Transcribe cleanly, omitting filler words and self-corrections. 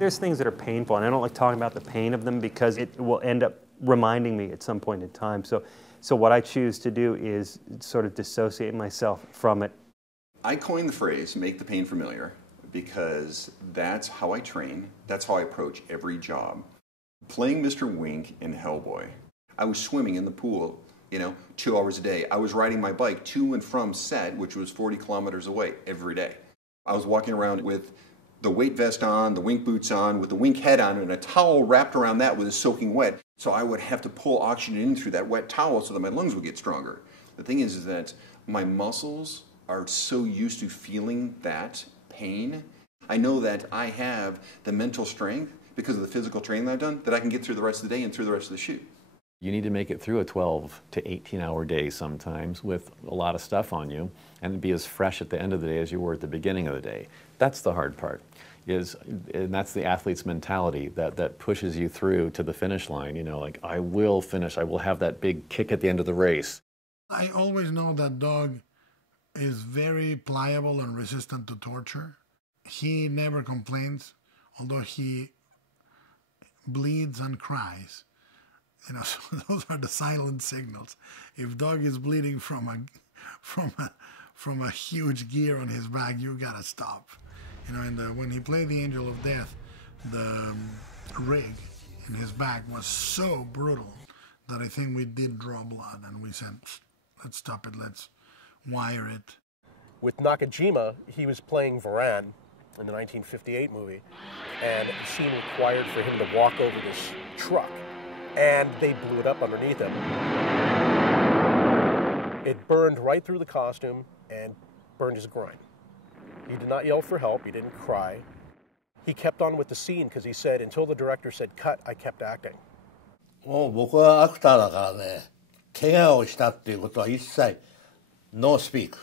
There's things that are painful, and I don't like talking about the pain of them because it will end up reminding me at some point in time. So what I choose to do is sort of dissociate myself from it. I coined the phrase, make the pain familiar, because that's how I train, that's how I approach every job. Playing Mr. Wink in Hellboy, I was swimming in the pool, 2 hours a day. I was riding my bike to and from set, which was 40 kilometers away, every day. I was walking around with the weight vest on, the Wink boots on, with the Wink head on, and a towel wrapped around that with it soaking wet. So I would have to pull oxygen in through that wet towel so that my lungs would get stronger. The thing is that my muscles are so used to feeling that pain. I know that I have the mental strength because of the physical training that I've done that I can get through the rest of the day and through the rest of the shoot. You need to make it through a 12 to 18-hour day sometimes with a lot of stuff on you and be as fresh at the end of the day as you were at the beginning of the day. That's the hard part, and that's the athlete's mentality that pushes you through to the finish line. Like, I will finish, I will have that big kick at the end of the race. I always know that dog is very pliable and resistant to torture. He never complains, although he bleeds and cries. So those are the silent signals. If dog is bleeding from a huge gear on his back, you gotta stop. And when he played the Angel of Death, the rig in his back was so brutal that I think we did draw blood, and we said, let's stop it, let's wire it. With Nakajima, he was playing Varan in the 1958 movie, and the scene required for him to walk over this truck, and they blew it up underneath him. It burned right through the costume and burned his groin. He did not yell for help, he didn't cry. He kept on with the scene because he said, until the director said cut, I kept acting. もう僕はアクターだからね、怪我をしたっていうことは一切ノースピーク。